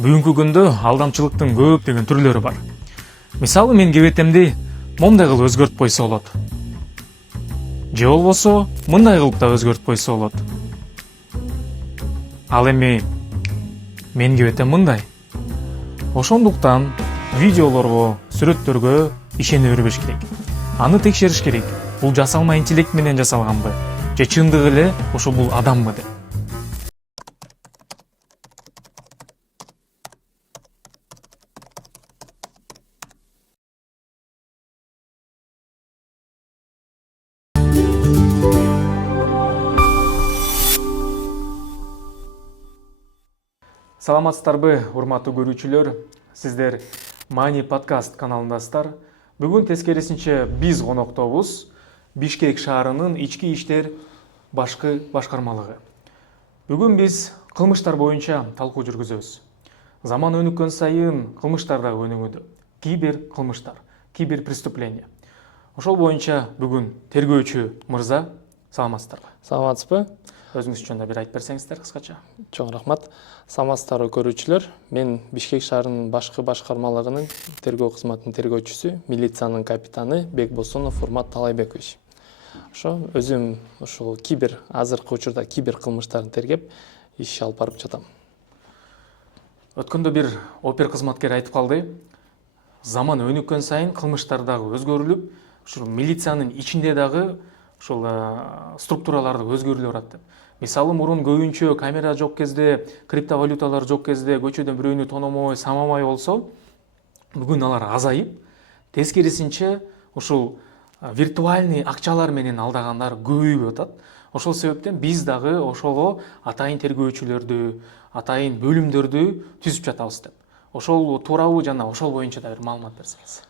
Бүгүнкү күндө алдамчылыктын көптөгөн түрлөрү бар. Мисалы мен кебетемди момундай кылып өзгөртүп койсо болот. Же болбосо мындай кылып да өзгөртүп койсо болот. Ал эми мен кебетем мындай. Ошондуктан видеолорго, сүрөттөргө ишене бербеш керек. Аны текшериш керек. Бул жасалма интеллект менен жасалганбы? Же чындыгы эле ошо бул адамбы деп. Саламатсыздарбы, урматтуу көрүүчүлөр? Сиздер Мани подкаст каналындасыздар. Бүгүн тескерисинче биз коноктобуз Бишкек шаарынын ички иштер башкы башкармалыгы. Бүгүн биз кылмыштар боюнча талкуу жүргүзөбүз. Заман өнүккөн сайын кылмыштар да өнүгүүдө. Кибер кылмыштар, кибер преступление. Ошол боюнча бүгүн тергөөчү мырза, саламатсыздарбы? Саламатсызбы? Өзүңүз жөнүндө бир айтып берсеңиздер кыскача. Чоң рахмат. Саламатсыздарбы көрүүчүлөр. Мен Бишкек шаарынын башкы башкармалыгынын тергөө кызматынын тергөөчүсү, милициянын капитаны Бекбосонов Урмат Талайбекович. Ошо өзүм ушул азыркы учурда кибер кылмыштарын тергеп иш алып барып жатам. Өткөндө бир опер кызматкер айтып калды. Заман өнүккөн сайын кылмыштар дагы өзгөрүлүп, ушул милициянын ичинде дагы ушул структураларды өзгөрүлүп барат деп. Мисалы мурун көбүнчө камера жок кезде, криптовалюталар жок кезде көчөдөн бирөөнү тономой, самамай болсо, бүгүн алар азайып, тескерисинче ушул виртуальный акчалар менен алдагандар көбөйүп атат. Ошол себептен биз дагы ошого атайын тергөөчүлөрдү, атайын бөлүмдөрдү түзүп жатабыз деп. Ошол туурабы жана ошол боюнча да бир маалымат берсеңиз.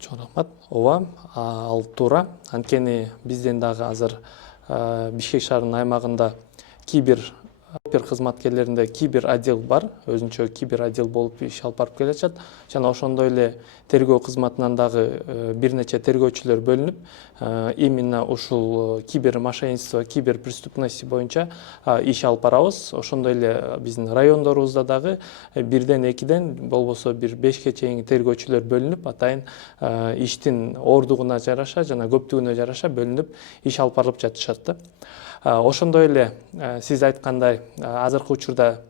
Чоң рахмат. Ооба, ал туура. Анткени бизден дагы азыр Бишкек шаарынын аймагында опер кызматкерлеринде кибер отдел бар, өзүнчө кибер отдел болуп иш алып барып келатышат. Жана ошондой эле тергөө кызматынан дагы бир нече тергөөчүлөр бөлүнүп, именно ушул кибер мошенничество, кибер преступность боюнча иш алып барабыз. Ошондой эле биздин райондорубузда дагы бирден экиден болбосо бир 5ке чейин тергөөчүлөр бөлүнүп, атайын иштин оордугуна жараша жана көптүгүнө жараша бөлүнүп иш алып барылып жатышат да. Ошондой эле сиз айткандай азыркы учурда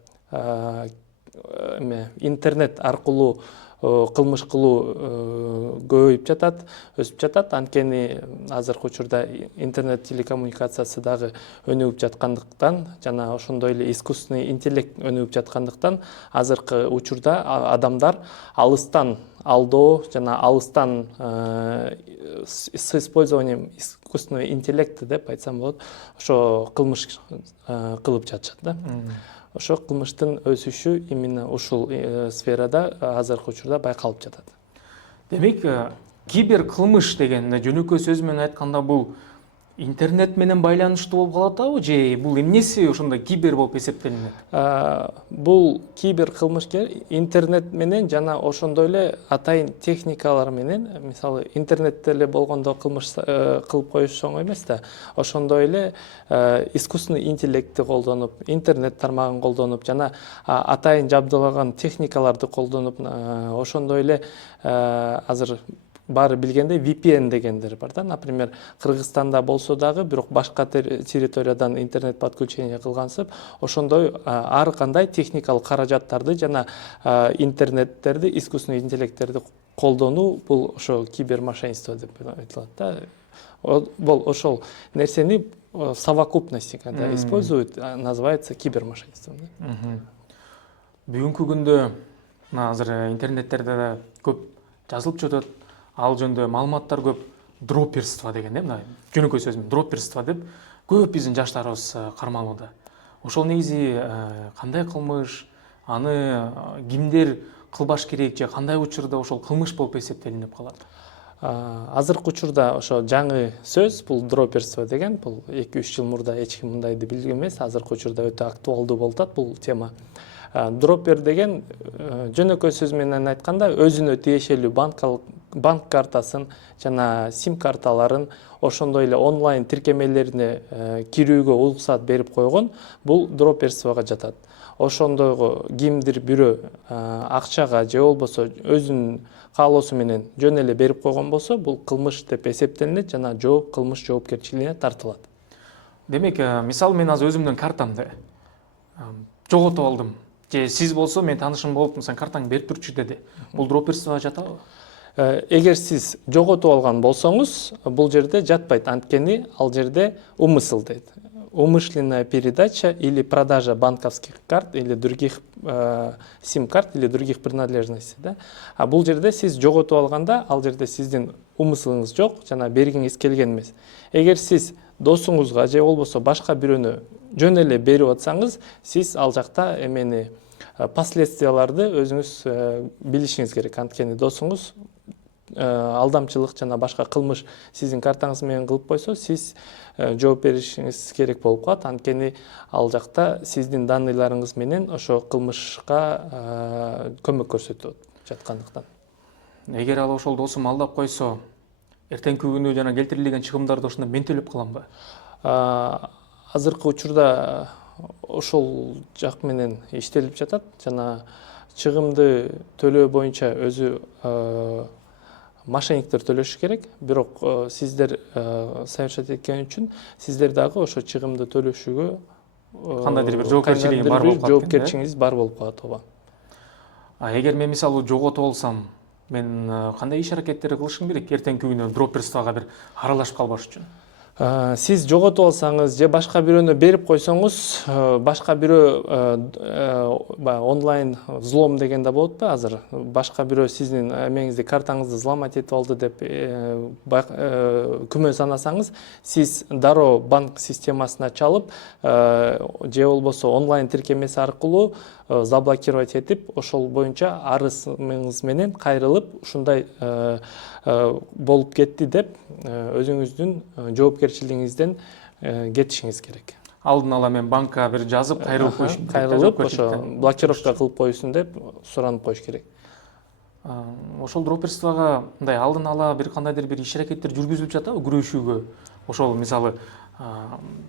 интернет аркылуу кылмыш кылуу көбөйүп жатат, өсүп жатат. Анткени азыркы учурда интернет телекоммуникациясы дагы өнүгүп жаткандыктан жана ошондой эле искусственный интеллект өнүгүп жаткандыктан азыркы учурда адамдар алыстан алдоо жана алыстан с использованием искусственного интеллекта деп айтсам болот, ошо кылмыш кылып жатышат да. Ошо кылмыштын өсүшү именно ушул сферада азыркы учурда байкалып жатат. Демек, кибер кылмыш деген жөнөкөй сөз менен айтканда бул интернет менен байланыштуу болуп калат же бул эмнеси ошондой кибер болуп эсептелинет? Бул кибер кылмышкер интернет менен жана ошондой эле атайын техникалар менен, мисалы интернетте эле болгондо кылмыш кылып коюш оңой эмес да. Ошондой эле искусственный интеллектти колдонуп, интернет тармагын колдонуп жана атайын жабдылаган техникаларды колдонуп, ошондой эле азыр баары билгендей VPN дегендер бар да. Например, Кыргызстанда болсо дагы, бирок башка территориядан интернет подключение кылгансып, ошондой ар кандай техникалык каражаттарды жана интернеттерди, искусственный интеллекттерди колдонуу бул ошо кибер мошенничество деп айтылат да. Бул ошол нерсени совокупности, когда используют, называется кибер мошенничество. Бүгүнкү күндө азыр интернеттерде да көп жазылып жатат. Ал жөнүндө маалыматтар көп. Дропперство деген мына жөнөкөй сөз менен дропперство деп көп биздин жаштарыбыз кармалууда. Ошол негизи кандай кылмыш, аны кимдер кылбаш керек же кандай учурда ошол кылмыш болуп эсептелинип калат? Азыркы учурда ошо жаңы сөз, бул дропперство деген, бул 2-3 жыл мурда эч ким мындайды билген эмес. Азыркы учурда өтө актуалдуу болуп атат бул тема. Дроппер деген жөнөкөй сөз менен айтканда өзүнө тиешелүү банк картасын жана сим карталарын, ошондой эле онлайн тиркемелерине кирүүгө уруксат берип койгон, бул дропперствого жатат. ошондойго кимдир бирөө акчага же болбосо өзүнүн каалоосу менен жөн эле берип койгон болсо, бул кылмыш деп эсептелинет жана кылмыш жоопкерчилигине тартылат. Демек, мисалы мен азыр өзүмдүн картамды жоготуп алдым. Же сиз болсо мен таанышым болуп, мисалы картаңды берип турчу деди. Бул дроперствого жатабы? Эгер сиз жоготуп алган болсоңуз, бул жерде жатпайт, анткени ал жерде умысыл дейт. Умышленная передача или продажа банковских карт или других сим-карт или других принадлежностей. Да? А бул жерде сиз жоготуп алганда, ал жерде сиздин умысылыңыз жок, жана бергиңиз келген эмес. Эгер сиз досуңузга же болбосо башка бирөөнү жөн эле берип атсаңыз, сиз ал жакта эмени последствияларды өзүңүз билишиңиз керек. Анткени досуңуз алдамчылык жана башка кылмыш сиздин картаңыз менен кылып койсо, сиз жооп беришиңиз керек болуп калат. Анткени ал жакта сиздин данныйларыңыз менен ошо кылмышка көмөк көрсөтүп жаткандыктан. Эгер ал ошол досум алдап койсо, эртеңки күнү жана келтирилген чыгымдарды ошондо мен төлөп каламбы? Азыркы учурда ошол жак менен иштелип жатат жана чыгымды төлөө боюнча өзү мошенниктер төлөшү керек. Бирок сиздер совершать эткен үчүн сиздер дагы ошо чыгымды төлөшүүгө кандайдыр бир жоопкерчилигиңиз бар болуп калат. Ооба. Эгер мен мисалы жоготуп алсам, мен кандай иш аракеттерди кылышым керек эртеңки күнү дроперствого бир аралашып калбаш үчүн? Сиз жоготуп алсаңыз же башка бирөөнү берип койсоңуз, башка бирөө онлайн взлом деген да болот да азыр. Башка бирөө сиздин эмеңизди, картаңызды взломать этип алды деп күмөн санасаңыз, сиз дароо банк системасына чалып, же болбосо онлайн тиркемеси аркылуу заблокировать этип, ошол боюнча арызыңыз менен кайрылып, ушундай болуп кетти деп өзүңүздүн жоопкерчилигиңизден кетишиңиз керек. Алдын ала мен банкка бир жазып кайрылып коюшум керек. Кайрылып, ошо блокировка кылып коюшсун деп суранып коюш керек. Ошол дроперствого мындай алдын ала бир кандайдыр бир иш аракеттер жүргүзүлүп жатабы күрөшүүгө? Ошол мисалы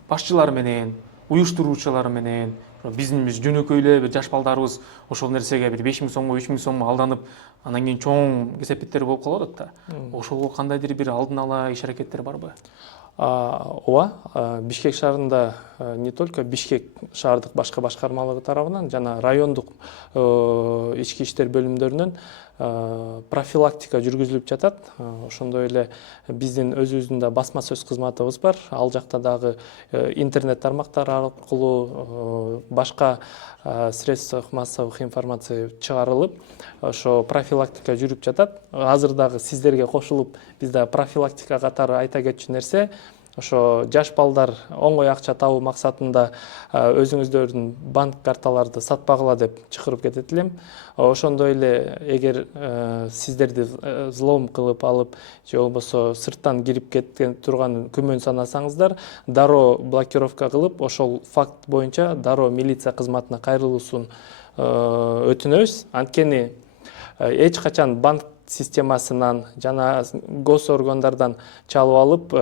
башчылар менен, уюштуруучулар менен, биздин жөнөкөй эле бир жаш балдарыбыз ошол нерсеге бир 5000 сомго, 3000 сомго алданып, анан кийин чоң кесепеттер болуп калып атат да. Ошого кандайдыр бир алдын ала иш аракеттер барбы? Ооба, Бишкек шаарында не только Бишкек шаардык башкы башкармалыгы тарабынан жана райондук ички иштер бөлүмдөрүнөн профилактика жүргүзүлүп жатат. Ошондой эле биздин өзүбүздүн да басма сөз кызматыбыз бар. Ал жакта дагы интернет тармактар аркылуу башка средствах массовых информация чыгарылып, ошо профилактика жүрүп жатат. Азыр дагы сиздерге кошулуп, биз да профилактика катары айта кетчү нерсе, ошо жаш балдар оңой акча табуу максатында өзүңүздөрдүн банк карталарды сатпагыла деп чакырып кетет элем. Ошондой эле эгер сиздерди взлом кылып алып же болбосо сырттан кирип кеткен турган күмөн санасаңыздар, дароо блокировка кылып, ошол факт боюнча дароо милиция кызматына кайрылуусун өтүнөбүз. Анткени эч качан банк системасынан жана гос органдардан чалып алып,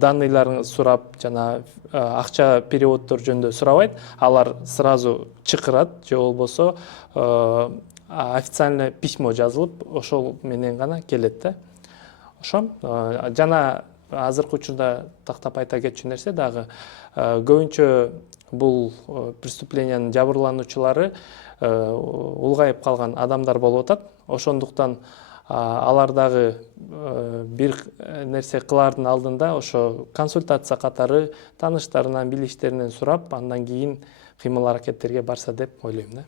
данныйларын сурап жана акча переводдор жөнүндө сурабайт. Алар сразу чакырат же болбосо официальное письмо жазылып, ошол менен гана келет да. Ошо жана азыркы учурда тактап айта кетчү нерсе дагы көбүнчө бул преступлениянын жабырлануучулары улгайып калган адамдар болуп атат. Ошондуктан алар дагы бир нерсе кылаардын алдында ошо консультация катары тааныштарынан, билиштеринен сурап, андан кийин кыймыл аракеттерге барса деп ойлойм да.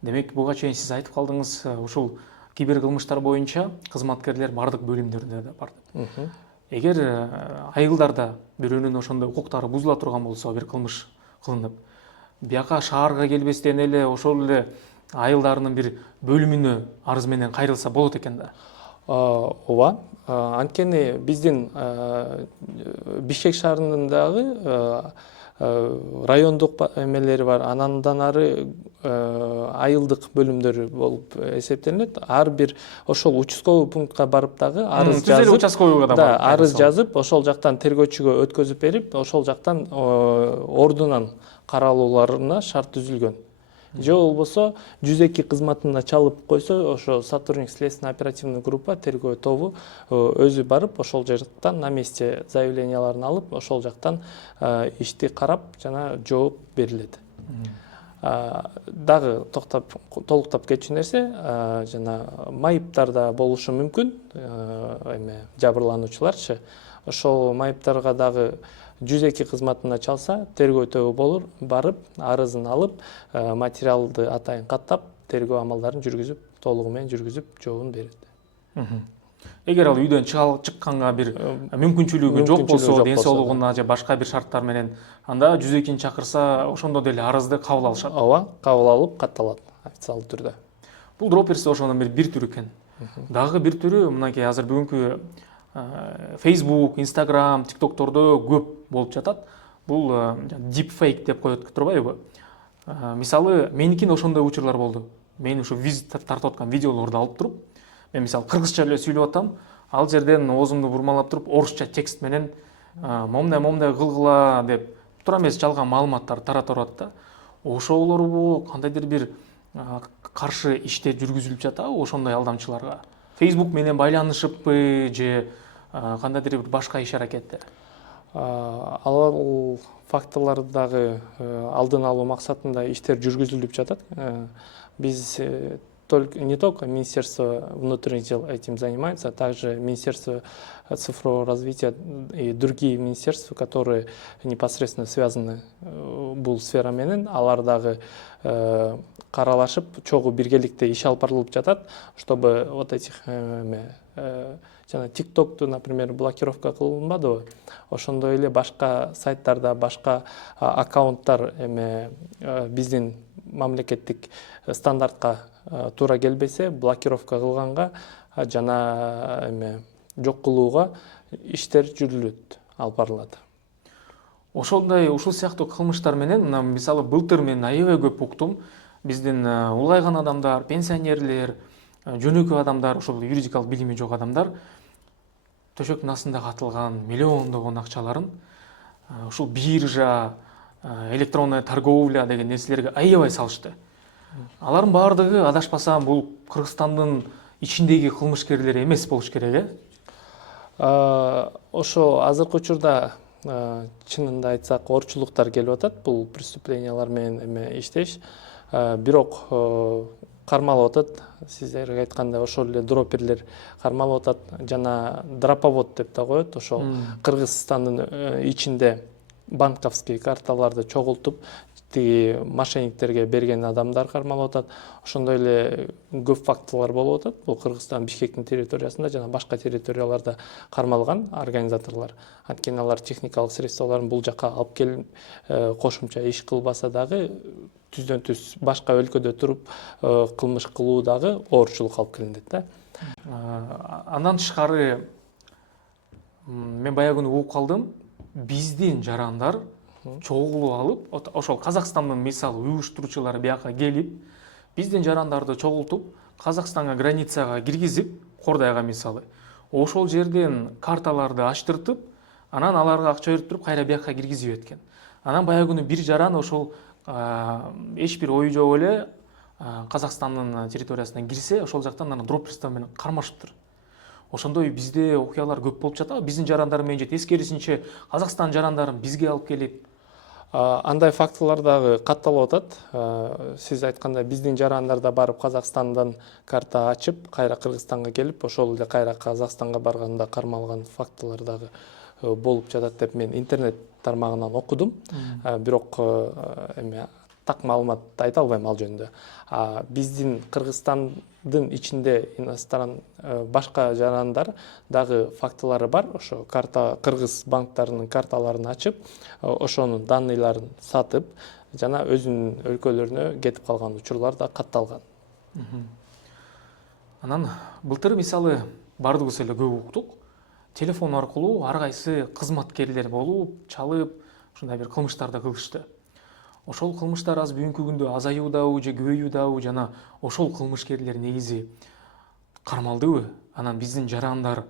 Демек, буга чейин сиз айтып калдыңыз, ушул киберкылмыштар боюнча кызматкерлер бардык бөлүмдөрдө да бар. Эгер айылдарда бирөөнүн ошондой укуктары бузула турган болсо, бир кылмыш кылынып, бияка шаарга келбестен эле ошол эле айылдарынын бир бөлүмүнө арыз менен кайрылса болот экен да. Ооба, анткени биздин Бишкек шаарындагы райондук эмелери бар, андан ары айылдык бөлүмдөр болуп эсептелинет. Ар бир ошол участковый пунктка барып дагы арыз жазып, участковыйга да барып, арыз жазып, ошол жактан тергөөчүгө өткөзүп берип, ошол жактан ордунан каралууларына шарт түзүлгөн. Же болбосо 102 кызматына чалып койсо, ошо сотрудник следственный оперативный группа тергөө тобу өзү барып ошол жактан на месте заявленияларын алып, ошол жактан ишти карап жана жооп берилет. Дагы толуктап кетчү нерсе, жана майыптар да болушу мүмкүн, эме жабырлануучуларчы. Ошол майыптарга дагы 102 кызматына чалса, тергөө тобу барып, арызын алып, материалды атайын каттап, тергөө амалдарын жүргүзүп, толугу менен жүргүзүп, жообун берет. Эгер ал үйдөн чыкканга бир мүмкүнчүлүгү жок болсо, ден соолугуна же башка бир шарттар менен, анда 102-ни чакырса, ошондо деле арызды кабыл алышат. Ооба, кабыл алып катталат официалдуу түрдө. Бул дропперс ошонун бир түрү экен. Дагы бир түрү мынакей азыр бүгүнкү Facebook, Instagram, TikTok'тордо көп болуп жатат. Бул deepfake деп коет турбайбы? Мисалы, меникин ошондой учурлар болду. Мен ушу визит тартып аткан видеолорду алып туруп, мен мисалы кыргызча эле сүйлөп атам, ал жерден оозумду бурмалап туруп, орусча текст менен момдай кылгыла деп туура эмес жалган маалыматтар таратып атат да. Ошолорбу кандайдыр бир каршы иштер жүргүзүлүп жатабы ошондой алдамчыларга? Facebook менен байланышыппы же кандайдыр бир башка иш аракеттер? Ал фактыларды дагы алдын алуу максатында иштер жүргүзүлүп жатат. Биз не только Министерство внутренних дел этим занимается, а также Министерство цифрового развития и другие министерства, которые непосредственно связаны бул сфера менен, алар дагы каралашып, чогуу биргеликте иш алып барылып жатат, чтобы вот этих жана TikTok'ту, например, блокировка кылынбадыбы, ошондой эле башка сайттарда, башка аккаунттар биздин мамлекеттик стандартка туура келбесе, блокировка кылганга жана жок кылууга иштер жүрүлөт, алып барылат. Ушул сыяктуу кылмыштар менен, мисалы былтыр мен аябай көп уктум, биздин улгайган адамдар, пенсионерлер, жөнөкөй адамдар, ошол юридикалык билими жок адамдар төшөктүн астында катылган миллиондогон акчаларын ушул биржа, электронная торговля деген нерселерге аябай салышты. Алардын баардыгы адашпасам бул Кыргызстандын ичиндеги кылмышкерлер эмес болуш керек, Ошо азыркы учурда чынында айтсак орчулуктар келип атат, бул преступлениялар менен иштеш. Бирок кармалып атат, сиздерге айткандай ошол эле дропперлер кармалып атат, жана дроповод деп да коет, ошол Кыргызстандын ичинде банковский карталарды чогултуп, тиги мошенниктерге берген адамдар кармалып атат. Ошондой эле көп фактылар болуп атат. Бул Кыргызстан Бишкектин территориясында жана башка территорияларда кармалган организаторлор. Анткени алар техникалык средстволорун бул жака алып келип кошумча иш кылбаса дагы түздөн түз башка өлкөдө туруп кылмыш кылуу дагы оорчулук алып келинет да. Андан тышкары мен баягы күнү угуп калдым, биздин жарандар чогулуп алып, ошол Казакстандын мисалы уюштуруучулары бияка келип, биздин жарандарды чогултуп, Казакстанга границага киргизип, Кордайга мисалы, ошол жерден карталарды ачтыртып, анан аларга акча берип туруп, кайра бияка киргизип эткен. Анан баягы күнү бир жаран ошол эч бир ою жок эле Казакстандын территориясына кирсе, ошол жактан анан дропперстер менен кармашыптыр. Ошондой бизде окуялар көп болуп жатабы, биздин жарандар менен же тескерисинче Казакстан жарандарын бизге алып келип? Андай фактылар дагы катталып атат. Сиз айткандай биздин жарандар да барып Казакстандан карта ачып, кайра Кыргызстанга келип, ошол эле кайра Казакстанга барганда кармалган фактылар дагы болуп жатат деп мен интернет тармагынан окудум. Бирок так маалымат айта албайм ал жөнүндө. Биздин Кыргызстандын ичинде башка жарандар дагы фактылары бар. Ошо кыргыз банктарынын карталарын ачып, ошонун данныйларын сатып, жана өзүнүн өлкөлөрүнө кетип калган учурлар да катталган. Анан былтыр мисалы бардыгыбыз эле көп уктук. Телефон аркылуу ар кайсы кызматкерлер болуп, чалып, ушундай бир кылмыштарды кылышты. Ошол кылмыштар азыр бүгүнкү күндө азаюудабы же көбөйүүдабы, жана ошол кылмышкерлер негизи кармалдыбы? Анан биздин жарандар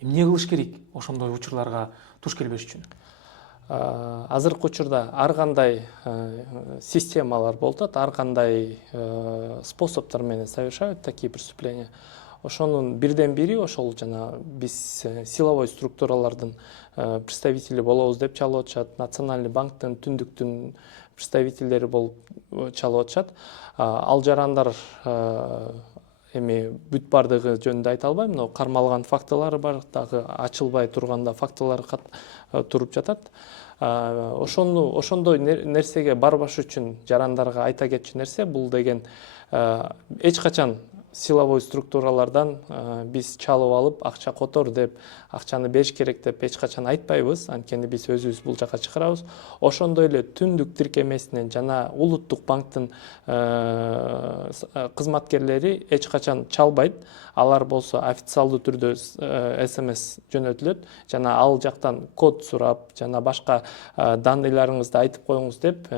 эмне кылыш керек ошондой учурларга туш келбеш үчүн? азыркы учурда ар кандай системалар болуп атат, ар кандай способдор менен совершают такие преступления. Ошонун бирден бири ошол жана биз силовой структуралардын представители болобуз деп чалып атышат, Национальный банктын, Түндүктүн представительдери болуп чалып атышат. Ал жарандар эми бүт бардыгы жөнүндө айта албайм, но кармалган фактылары бар, дагы ачылбай турганда фактылар туруп жатат. Ошондой нерсеге барбаш үчүн жарандарга айта кетчү нерсе бул деген эч качан силовой структуралардан биз чалып алып акча котор деп, акчаны бериш керек деп эч качан айтпайбыз, анткени биз өзүбүз бул жака чакырабыз. Ошондой эле Түндүк тиркемесинен жана Улуттук банктын кызматкерлери эч качан чалбайт. Алар болсо официалдуу түрдө СМС жөнөтүлөт, жана ал жактан код сурап, жана башка данныйларыңызды айтып коюңуз деп,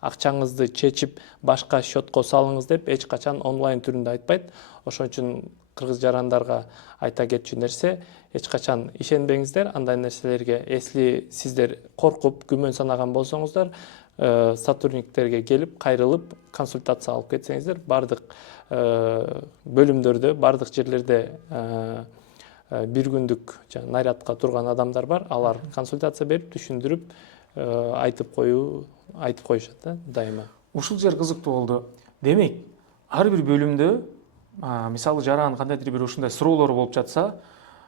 акчаңызды чечип башка счетко салыңыз деп эч качан онлайн түрүндө айтпайт. Ошон үчүн кыргыз жарандарга айта кетчү нерсе, эч качан ишенбеңиздер андай нерселерге. Эсли сиздер коркуп, күмөн санаган болсоңуздар, сотрудниктерге келип, кайрылып, консультация алып кетсеңиздер, бардык бөлүмдөрдө, бардык жерлерде бир күндүк нарядка турган адамдар бар. Алар консультация берип, түшүндүрүп, айтып коюшат да дайыма. Ушул жер кызыктуу болду. Демек, ар бир бөлүмдө мисалы жаран кандайдыр бир ушундай суроолор болуп жатса,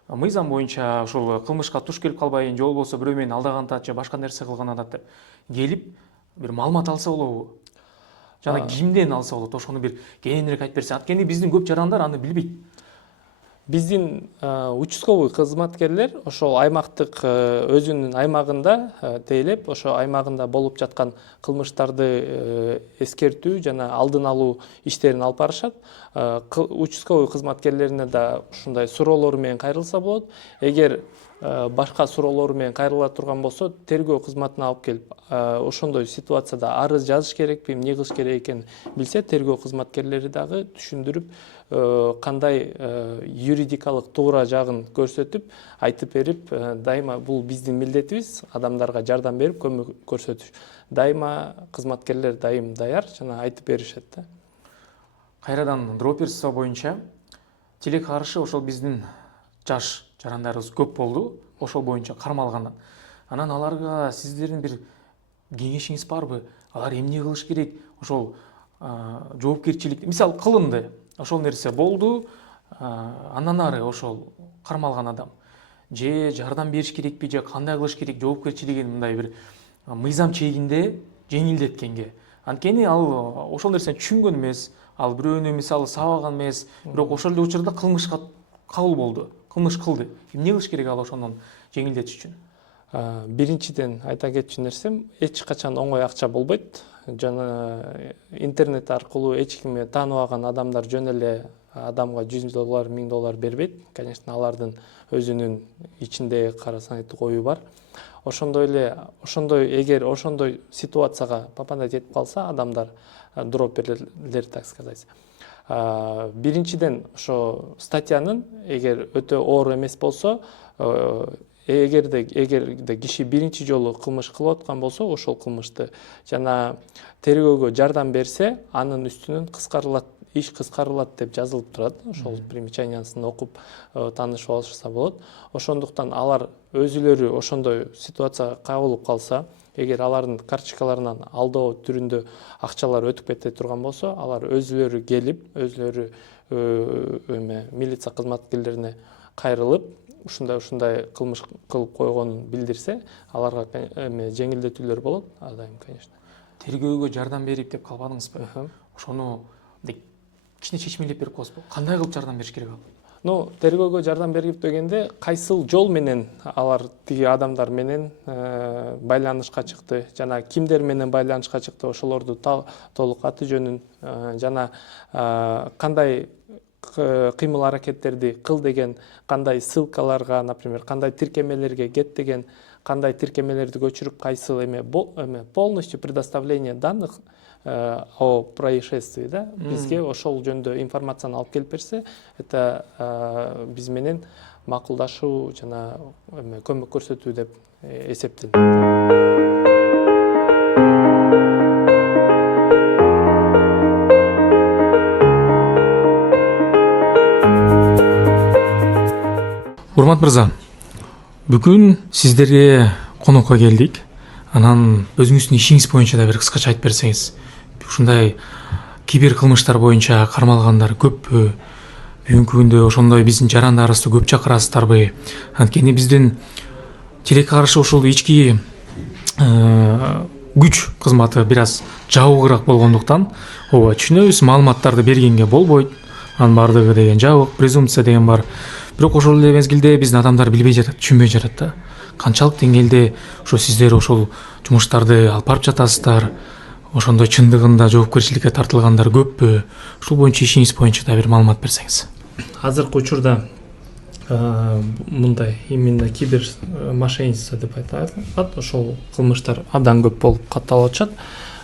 мыйзам боюнча ушул кылмышка туш келип калбайын, же болбосо бирөө мени алдагантат же башка нерсе кылганат деп келип бир маалымат алса болобу? Жана кимден алса болот? Ошону бир кененирээк айтып берсе. Анткени биздин көп жарандар аны билбейт. Биздин участковый кызматкерлер ошол аймактык өзүнүн аймагында тейлеп, ошо аймагында болуп жаткан кылмыштарды эскертүү жана алдын алуу иштерин алып барышат. Участковый кызматкерлерине да ушундай суроолор менен кайрылса болот. Эгер башка суроолор менен кайрыла турган болсо, тергөө кызматына алып келип, ошондой ситуацияда арыз жазыш керекпи, эмне кылыш керек экенин билсе, тергөө кызматкерлери дагы түшүндүрүп, кандай юридикалык туура жагын көрсөтүп, айтып берип, дайыма бул биздин милдетибиз, адамдарга жардам берип, көмөк көрсөтүш. Дайыма кызматкерлер дайым даяр жана айтып беришет да. Кайрадан дроперство боюнча тилекке каршы ошол биздин жаш жарандарыбыз көп болду, ошол боюнча кармалгандан. Анан аларга сиздердин бир кеңешиңиз барбы? Алар эмне кылыш керек? Ошол жоопкерчилик, мисалы кылынды, ошол нерсе болду, андан ары ошол кармалган адам же жардам бериш керекпи, же кандай кылыш керек, жоопкерчилигин мындай бир мыйзам чегинде жеңилдеткенге. Анткени ал ошол нерсени түшүнгөн эмес, ал бирөөнү мисалы сабаган эмес, бирок ошол эле учурда кылмышка кабыл болду, кылмыш кылды. Эмне кылыш керек ал ошондон жеңилдетиш үчүн? Биринчиден айта кетчү нерсем, эч качан оңой акча болбойт. Жана интернет аркылуу эч кимге тааныбаган адамдар жөн эле адамга $100, $1000 бербейт. Конечно, алардын өзүнүн ичинде кара санаттык ою бар. Ошондой эле, эгер ошондой ситуацияга попадать этип калса адамдар, дроперлер, так сказать, биринчиден ошо статьянын эгер өтө оор эмес болсо, эгерде киши биринчи жолу кылмыш кылып аткан болсо, ошол кылмышты жана тергөөгө жардам берсе, анын үстүнөн иш кыскарылат деп жазылып турат. Ошол примечаниясын окуп таанышып алышса болот. Ошондуктан алар өзүлөрү ошондой ситуацияга кабылып калса, эгер алардын карточкаларынан алдоо түрүндө акчалар өтүп кете турган болсо, алар өзүлөрү келип, өзүлөрү милиция кызматкерлерине кайрылып, ушундай кылмыш кылып койгонун билдирсе, аларга жеңилдетүүлөр болот, адайым, конечно. Тергөөгө жардам берип деп калбадыңызбы? Ошону кичине чечмелеп берип коесузбу? Кандай кылып жардам бериш керек ал? Тергөөгө жардам берип дегенде, кайсыл жол менен алар тиги адамдар менен байланышка чыкты, жана кимдер менен байланышка чыкты, ошолорду толук аты жөнүн жана кандай кыймыл аракеттерди кыл деген, кандай ссылкаларга, например, кандай тиркемелерге кет деген, кандай тиркемелерди көчүрүп, кайсыл полностью предоставление данных о происшествии, да, бизге ошол жөнүндө информацияны алып келип берсе, это биз менен макулдашуу жана көмөк көрсөтүү деп эсептелет. Урмат мырза, бүгүн сиздерге конокко келдик. Анан өзүңүздүн ишиңиз боюнча да бир кыскача айтып берсеңиз. Ушундай кибер кылмыштар боюнча кармалгандар көппү? Бүгүнкү күндө ошондой биздин жарандарыбызды көп чакырасыздарбы? Анткени биздин тилекке каршы ушул ички күч кызматы бир аз жабыгыраак болгондуктан ооба түшүнөбүз, маалыматтарды бергенге болбойт. Анын баардыгы деген жабык, презумпция деген бар. Бирок ошол эле мезгилде биздин адамдар билбей жатат, түшүнбөй жатат да. Канчалык деңгээлде ошо сиздер ошол жумуштарды алып барып жатасыздар? Ошондой чындыгында жоопкерчиликке тартылгандар көппү? Ушул боюнча ишиңиз боюнча да бир маалымат берсеңиз. Азыркы учурда мындай именно кибер мошенничество деп айтылат. Ошол кылмыштар абдан көп болуп катталып атышат.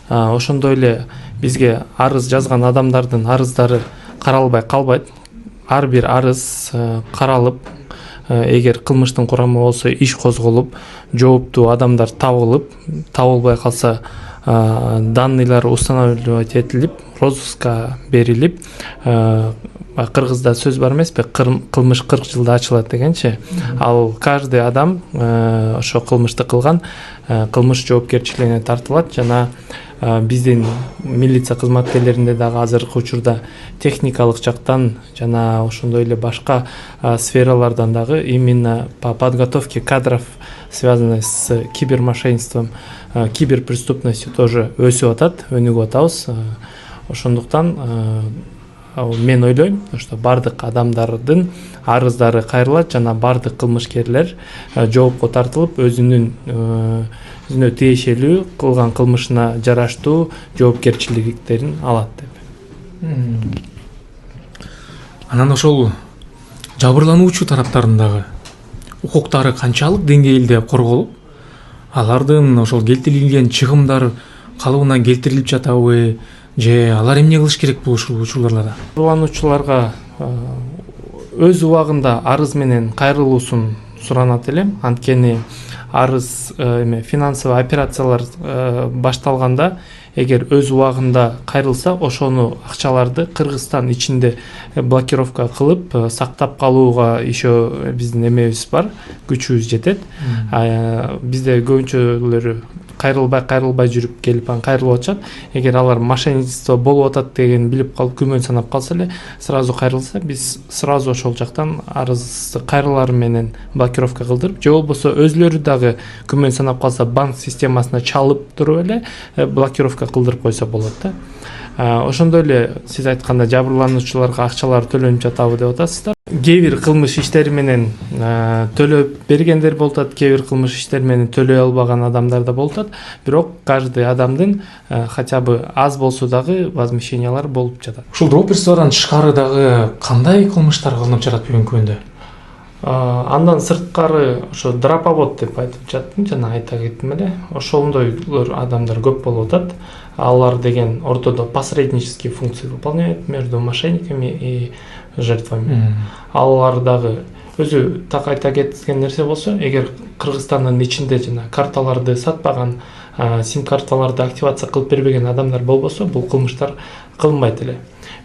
Ошондой эле бизге арыз жазган адамдардын арыздары каралбай калбайт. Ар бир арыз каралып, эгер кылмыштын курамы болсо иш козголуп, жооптуу адамдар табылып, табылбай калса данныйлар устанавливать этилип, розыска берилип, кыргызда сөз бар эмеспи, кылмыш 40 жылда ачылат дегенчи. Ал каждый адам ошо кылмышты кылган кылмыш жоопкерчилигине тартылат. Жана биздин милиция кызматкерлеринде дагы азыркы учурда техникалык жактан жана ошондой эле башка сфералардан дагы именно по подготовке кадров, связанной с кибермошенничеством, киберпреступностью тоже өсүп атат, өнүгүп атабыз. Ошондуктан мен ойлойм, что бардык адамдардын арыздары кайрылат жана бардык кылмышкерлер жоопко тартылып, өзүнө тиешелүү кылган кылмышына жараштуу жоопкерчиликтерин алат деп. Анан ошол жабырлануучу тараптарындагы укуктары канчалык деңгээлде корголуп, алардын ошол келтирилген чыгымдар калыбына келтирилип жатабы, же алар эмне кылыш керек бул ушул учурларда? Жабырлануучуларга өз убагында арыз менен кайрылуусун суранат элем. Анткени арыз финансовый операциялар башталганда эгер өз убагында кайрылса, ошону акчаларды Кыргызстан ичинде блокировка кылып сактап калууга еще биздин эмебиз бар, күчүбүз жетет. Бизде көбүнчөлөрү кайрылбай жүрүп келип кайрылып атышат. Эгер алар мошенничество болуп атат деген билип калып, күмөн санап калса эле, сразу кайрылса, биз сразу ошол жактан арызды кайрылары менен блокировка кылдырып, же болбосо өзлөрү дагы күмөн санап калса, банк системасына чалып туруп эле блокировка кылдырып койсо болот да. Ошондой эле сиз айтканда жабырлануучуларга акчалар төлөнүп жатабы деп атасыздар. Кээ бир кылмыш иштери менен төлөп бергендер болуп атат, кээ бир кылмыш иштери менен төлөй албаган адамдар да болуп атат. Бирок каждый адамдын хотя бы аз болсо дагы возмещениялар болуп жатат. Ушул дроперстводан тышкары дагы кандай кылмыштар кылынып жатат бүгүнкү күндө? Андан сырткары ошо дроповод деп айтып жаттым, жана айта кеттим эле. Ошондойлор адамдар көп болуп атат. Алар деген ортодо посреднические функции выполняют между мошенниками и жертвами. Алар дагы өзү так айта кеткен нерсе болсо, эгер Кыргызстандын ичинде жана карталарды сатпаган, сим карталарды активация кылып бербеген адамдар болбосо, бул кылмыштар кылынбайт эле.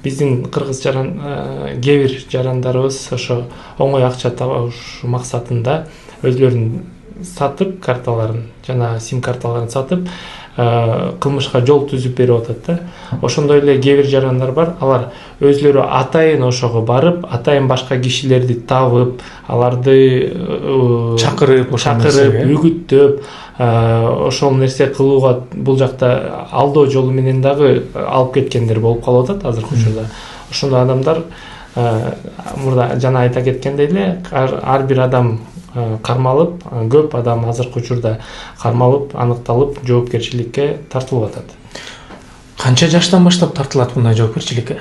Биздин кыргыз кээ бир жарандарыбыз ошо оңой акча табыш максатында өзлөрүн сатып, карталарын жана сим карталарын сатып, кылмышка жол түзүп берип атат да. Ошондой эле кээ бир жарандар бар, алар өзлөрү атайын ошого барып, атайын башка кишилерди табып, аларды чакырып, үгүттөп, ошол нерсе кылууга бул жакта алдоо жолу менен дагы алып кеткендер болуп калып атат азыркы учурда. Ошондой адамдар мурда жана айта кеткендей эле, ар бир адам кармалып, көп адам азыркы учурда кармалып, аныкталып, жоопкерчиликке тартылып атат. Канча жаштан баштап тартылат мындай жоопкерчиликке?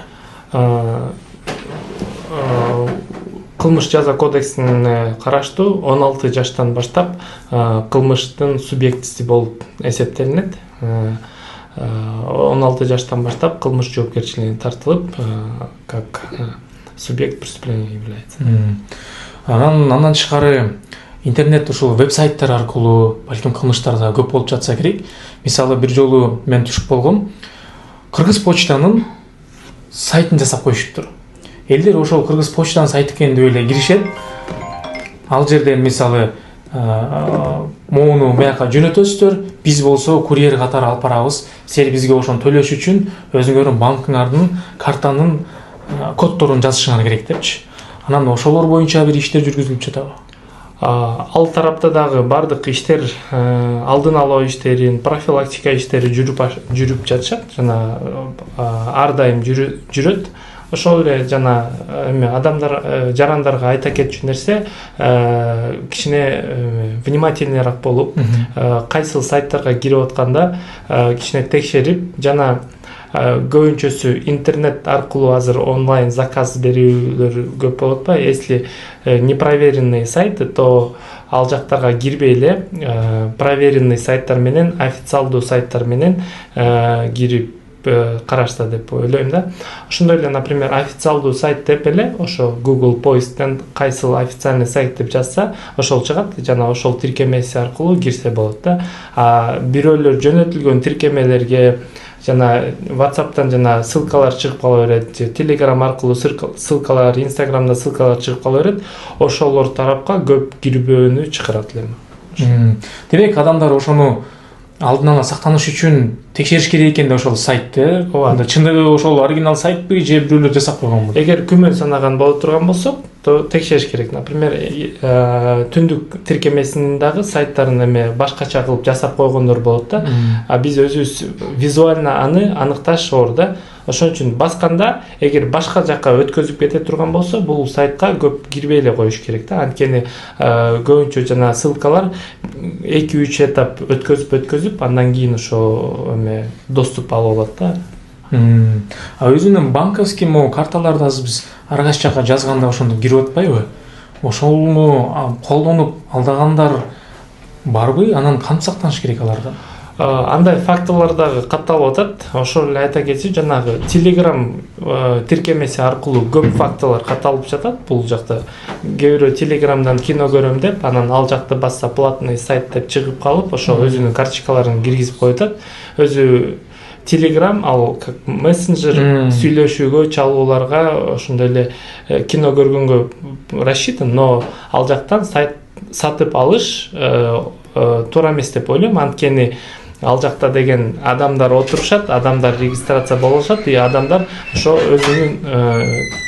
Кылмыш жаза кодексине караштуу 16 жаштан баштап кылмыштын субъектиси болуп эсептелинет. 16 жаштан баштап кылмыш жоопкерчилигине тартылып, как субъект преступления является. Анан тышкары интернет ушул веб-сайттар аркылуу балким кылмыштар да көп болуп жатса керек. Мисалы бир жолу мен түшүп болгом. Кыргыз почтанын сайтын жасап коюшуптур. Элдер ошол Кыргыз почтанын сайты экен деп эле киришет. Ал жерден мисалы мууну маяка жөнөтөсүздөр, биз болсо курьер катары алып барабыз. Сен бизге ошону төлөш үчүн өзүңөрдүн банкыңардын картанын коддорун жазышыңар керек депчи. Анан ошолор боюнча бир иштер жүргүзүлүп жатабы? Ал тарапта дагы бардык иштер, алдын алуу иштерин, профилактика иштери жүрүп жатышат. Жана ар дайым жүрөт. Ошол эле жана адамдар, жарандарга айта кетчү нерсе, кичине внимательныйраак болуп, кайсыл сайттарга кирип атканда кичине текшерип, жана көбүнчөсү интернет аркылуу азыр онлайн заказ берүүлөр көп болуп атпайбы. Если непроверенный сайты, то ал жактарга кирбей эле проверенный сайттар менен, официалдуу сайттар менен кирип карашса деп ойлойм да. Ошондой эле, например, официалдуу сайт деп эле ошо Google поисттен кайсыл официальный сайт деп жазса, ошол чыгат, жана ошол тиркемеси аркылуу кирсе болот да. Бирөөлөр жөнөтүлгөн тиркемелерге жана WhatsApp'тан жана ссылкалар чыгып кала берет, Telegram аркылуу ссылкалар, Instagram'да ссылкалар чыгып кала берет. Ошолор тарапка көп кирбөөнү чыгарат элем. Демек адамдар ошону алдын ала сактаныш үчүн текшериш керек экен да ошол сайтты. Анда чындыгы ошол оригинал сайтпы же бирөөлөр жасап койгонбу? Эгер күмөн санаган боло турган болсок, то текшериш керек. Например, түндүк тиркемесинин дагы сайттарын эме башкача кылып жасап койгондор болот да. Биз өзүбүз визуально аны аныкташ оор да. Ошон үчүн басканда, эгер башка жакка өткөзүп кете турган болсо, бул сайтка көп кирбей эле коюш керек да. Анткени көбүнчө жана ссылкалар 2-3 этап өткөзүп, андан кийин ошо эме доступ алып алат да. Өзүнүн банковский карталарды азыр биз ар кайсы жакка жазганда ошондо кирип атпайбы? Ошону колдонуп алдагандар барбы? Анан кантип сактаныш керек алардан? Андай фактылар дагы катталып атат. Ошол эле айта кетчи, жанагы Telegram тиркемеси аркылуу көп фактылар катталып жатат. Бул жакта кээ бирөө Telegram'дан кино көрөм деп, анан ал жакты басса платный сайт деп чыгып калып, ошо өзүнүн карточкаларын киргизип коюп атат. Өзү Telegram ал как мессенджер сүйлөшүүгө, чалууларга, ошондой эле кино көргөнгө рассчитан, но ал жактан сайт сатып алыш туура эмес деп ойлойм. Анткени ал жакта деген адамдар отурушат, адамдар регистрация болушат, и адамдар ошо өзүнүн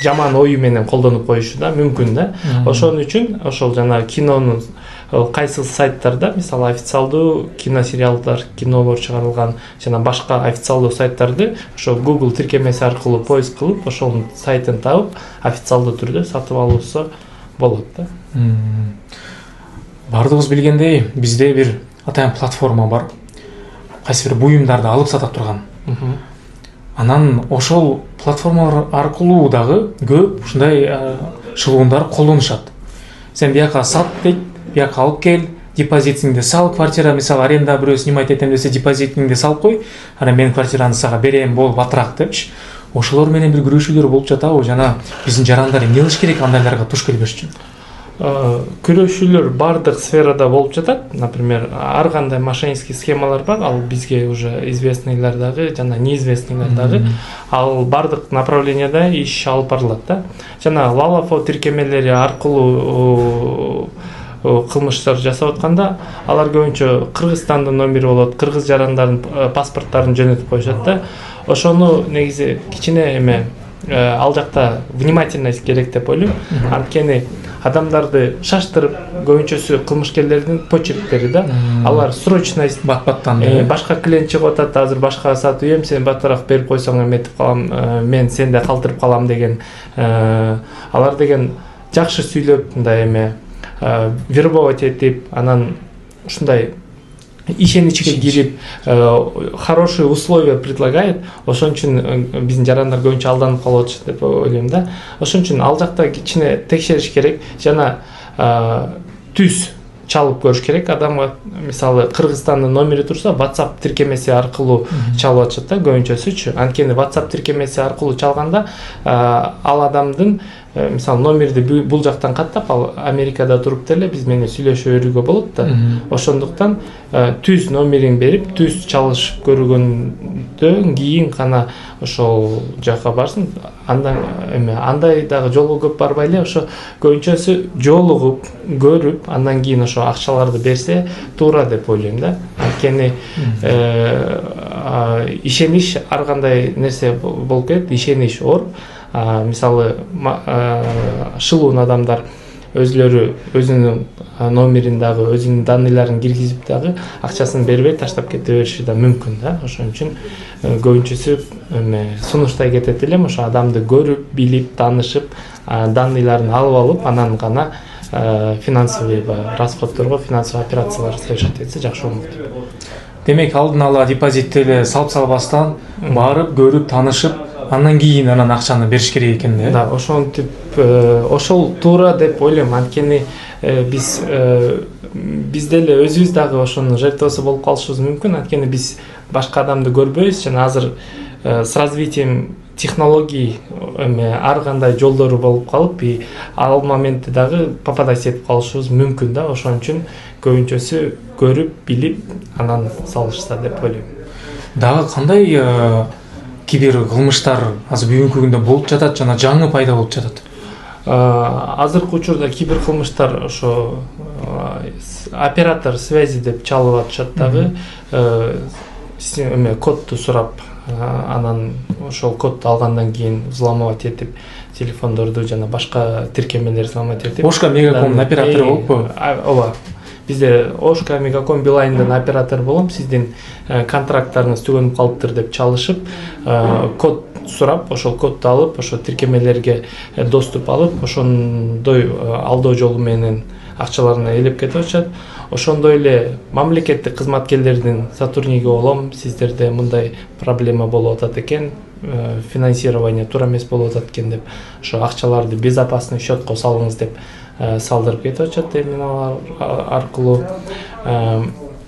жаман ою менен колдонуп коюшу да мүмкүн да. Ошон үчүн ошол жана кинонун кайсыл сайттарда, мисалы официалдуу киносериалдар, кинолор чыгарылган жана башка официалдуу сайттарды ошо Google тиркемеси аркылуу поиск кылып, ошонун сайтын табып, официалдуу түрдө сатып алуусу болот да. Бардыгыбыз билгендей, бизде бир атайын платформа бар. Кайсы бир буюмдарды алып сатат турган. Анан ошол платформалар аркылуу дагы көп ушундай шылуундар колдонушат. Сен бияка сат дейт, бияка алып кел, депозитиңди сал, квартира мисалы аренда бирөө снимать этем десе, депозитиңди салып кой, анан мен квартираны сага берем, болуп атырак депчи. Ошолор менен бир күрөшүүлөр болуп жатабы, жана биздин жарандар эмне кылыш керек андайларга туш келбеш үчүн? Күрөшүүлөр бардык сферада болуп жатат. Например, ар кандай мошеннический схемалар бар. Ал бизге уже известныйлар дагы, жана неизвестныйлар дагы. Ал бардык направленияда иш алып барылат да. Жана Лалафо тиркемелери аркылуу кылмыштар жасап атканда, алар көбүнчө Кыргызстандын номери болот, кыргыз жарандардын паспорттарын жөнөтүп коюшат да. Ошону негизи кичине эме ал жакта внимательность керек деп ойлойм. Анткени адамдарды шаштырып, көбүнчөсү кылмышкерлердин почерктери да. Алар срочность бат-баттан башка клиент чыгып атат, азыр башка сатып ийем, сен баттараак берип койсоң эметип калам, мен сенде калтырып калам деген. Алар деген жакшы сүйлөп, мындай эме вербовать этип, анан ушундай ишеничке кирип, хорошие условия предлагает. Ошон үчүн биздин жарандар көбүнчө алданып калып атышат деп ойлойм да. Ошон үчүн ал жакта кичине текшериш керек, жана түз чалып көрүш керек адамга. Мисалы Кыргызстандын номери турса, WhatsApp тиркемеси аркылуу чалып атышат да көбүнчөсүчү. Анткени WhatsApp тиркемеси аркылуу чалганда ал адамдын мисалы номерди бул жактан каттап, ал Америкада туруп деле биз менен сүйлөшө берүүгө болот да. Ошондуктан түз номерин берип, түз чалышып көргөндөн кийин гана ошол жака барсын. Андан андай дагы жолго көп барбай эле, ошо көбүнчөсү жолугуп, көрүп, андан кийин ошо акчаларды берсе туура деп ойлойм да. Анткени ишенич ар кандай нерсе болуп кетет, ишенич ор. Мисалы шылуун адамдар өзүлөрү өзүнүн номерин дагы, өзүнүн данныйларын киргизип дагы акчасын бербей таштап кете бериши да мүмкүн да. Ошон үчүн көбүнчөсү сунуштай кетет элем, ошо адамды көрүп, билип, таанышып, данныйларын алып алып, анан гана финансовый расходторго, финансовый операциялар совершать этсе жакшы болмок деп. Демек алдын ала депозитти эле салып салбастан барып, көрүп, таанышып, андан кийин анан акчаны бериш керек экен да. Да, ошентип ошол туура деп ойлойм. Анткени биз деле өзүбүз дагы ошонун жертвасы болуп калышыбыз мүмкүн. Анткени биз башка адамды көрбөйбүз жана азыр с развитием технологий ар кандай жолдору болуп калып, ал моментте дагы попадать этип калышыбыз мүмкүн да. Ошон үчүн көбүнчөсү көрүп, билип, анан салышса деп ойлойм. Дагы кандай кибер кылмыштар азыр бүгүнкү күндө болуп жатат жана жаңы пайда болуп жатат? Азыркы учурда кибер кылмыштар ошо оператор связи деп чалып атышат дагы, кодду сурап, анан ошол кодду алгандан кийин взламывать этип телефондорду жана башка тиркемелерди взламывать этип. Ошка Мегакомдун оператору болуппу? Ооба. Бизде Ошка Мегаком Билайндын оператор болом, сиздин контракттарыңыз түгөнүп калыптыр деп чалышып, код сурап, ошол кодду алып, ошо тиркемелерге доступ алып, ошондой алдоо жолу менен акчаларына ээлеп кетип атышат. Ошондой эле мамлекеттик кызматкерлердин сотрудниги болом, сиздерде мындай проблема болуп атат экен, финансирование туура эмес болуп атат экен деп, ошо акчаларды безопасный счетко салыңыз деп салдырып кетип атышат терминалдар аркылуу.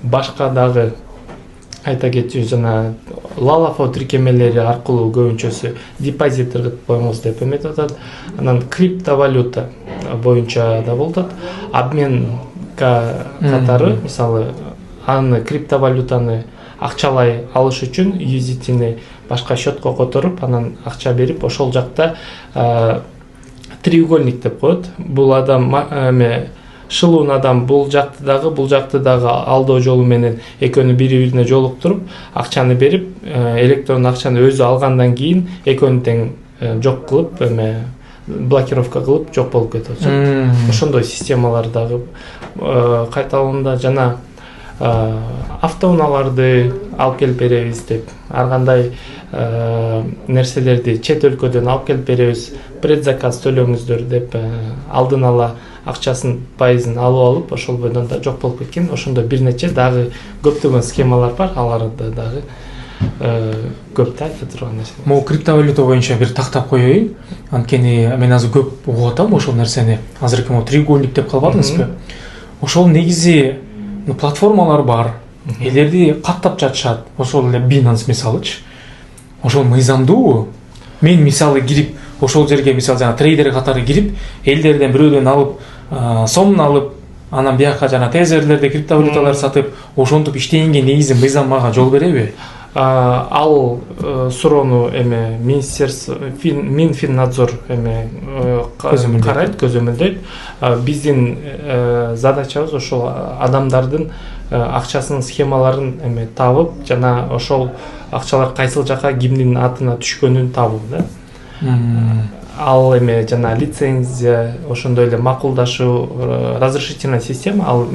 Башка дагы айта кетчү, жана Лалафо тиркемелери аркылуу көбүнчөсү депозит кылып коюңуз деп эметип атат. Анан криптовалюта боюнча да болуп атат. Обменга катары, мисалы, аны криптовалютаны акчалай алыш үчүн USDT-ни башка счетко которуп, анан акча берип, ошол жакта треугольник деп коет. Бул адам шылуун адам бул жакты дагы алдоо жолу менен экөөнү бири-бирине жолуктуруп, акчаны берип, электрондук акчаны өзү алгандан кийин экөөнү тең жок кылып, блокировка кылып жок болуп кетип атат. Ошондой системалар дагы кайталуунда, жана автоунааларды алып келип беребиз деп, ар кандай нерселерди чет өлкөдөн алып келип беребиз, предзаказ төлөңүздөр деп алдын ала акчасын пайызын алып алып, ошол бойдон да жок болуп кеткен. Ошондой бир нече дагы көптөгөн схемалар бар, аларды дагы көп да айта турган нерсе. Могу криптовалюта боюнча бир тактап коеюн. Анткени мен азыр көп угуп атам ошол нерсени. Азыркы могу треугольник деп калбадыңызбы? Ошол негизи платформалар бар. Элерди каттап жатышат. Ошол эле Binance мисалычы. Ошол мыйзамдуу. Мен мисалы кирип, ошол жерге мисалы жана трейдер катары кирип, элдерден бирөөдөн алып, сомун алып, анан бияка жана тезерлерде криптовалюталар сатып, ошентип иштегенге негизи мыйзам мага жол береби? Ал суроону министерство Минфиннадзор карайт, көзөмөлдөйт. Биздин задачабыз ошол адамдардын акчасынын схемаларын табып, жана ошол акчалар кайсыл жака кимдин атына түшкөнүн табуу да. Ал жана лицензия, ошондой эле макулдашуу, разрешительная система ал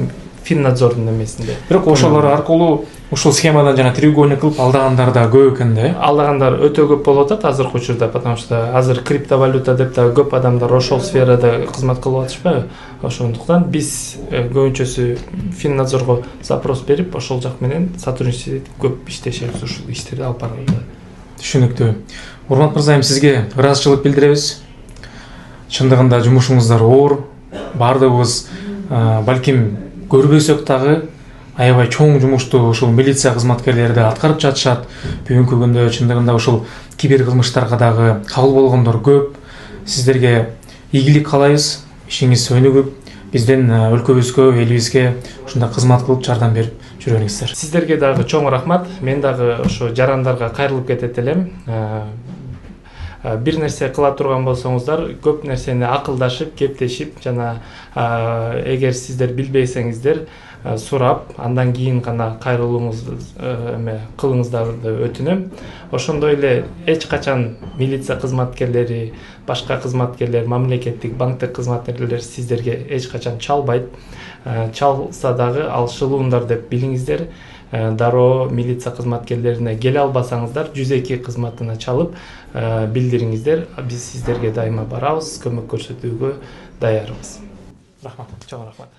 Финнадзордун эмесинде. Бирок ошолор аркылуу ушул схемадан жана треугольник кылып алдагандар да көп экен да. Алдагандар өтө көп болуп атат азыркы учурда, потому что азыр криптовалюта деп да көп адамдар ошол сферада кызмат кылып атышпайбы? Ошондуктан биз көбүнчөсү Финнадзорго запрос берип, ошол жак менен сотрудничать этип көп иштешебиз, ушул иштерди алып барганда. Түшүнүктүү. Урмат мырзайым, сизге ыраазычылык билдиребиз. Чындыгында жумушуңуздар оор, баардыгыбыз балким көрбөсөк дагы аябай чоң жумушту ушул милиция кызматкерлери да аткарып жатышат. Бүгүнкү күндө чындыгында ушул кибер кылмыштарга дагы кабыл болгондор көп. Сиздерге ийгилик каалайбыз, ишиңиз өнүгүп, биздин өлкөбүзгө, элибизге ушундай кызмат кылып жардам берип жүрүңүздөр. Сиздерге дагы чоң рахмат. Мен дагы ошо жарандарга кайрылып кетет элем. Бир нерсе кыла турган болсоңуздар, көп нерсени акылдашып, кептешип жана эгер сиздер билбесеңиздер сурап, андан кийин гана кайрылууңузду кылыңыздарды өтүнөм. Ошондой эле эч качан милиция кызматкерлери, башка кызматкерлер, мамлекеттик банктик кызматкерлер сиздерге эч качан чалбайт. Чалса дагы ал шылуундар деп билиңиздер. Дароо милиция кызматкерлерине келе албасаңыздар 102 кызматына чалып билдириңиздер. Биз сиздерге дайыма барабыз, көмөк көрсөтүүгө даярбыз. Рахмат. Чоң рахмат.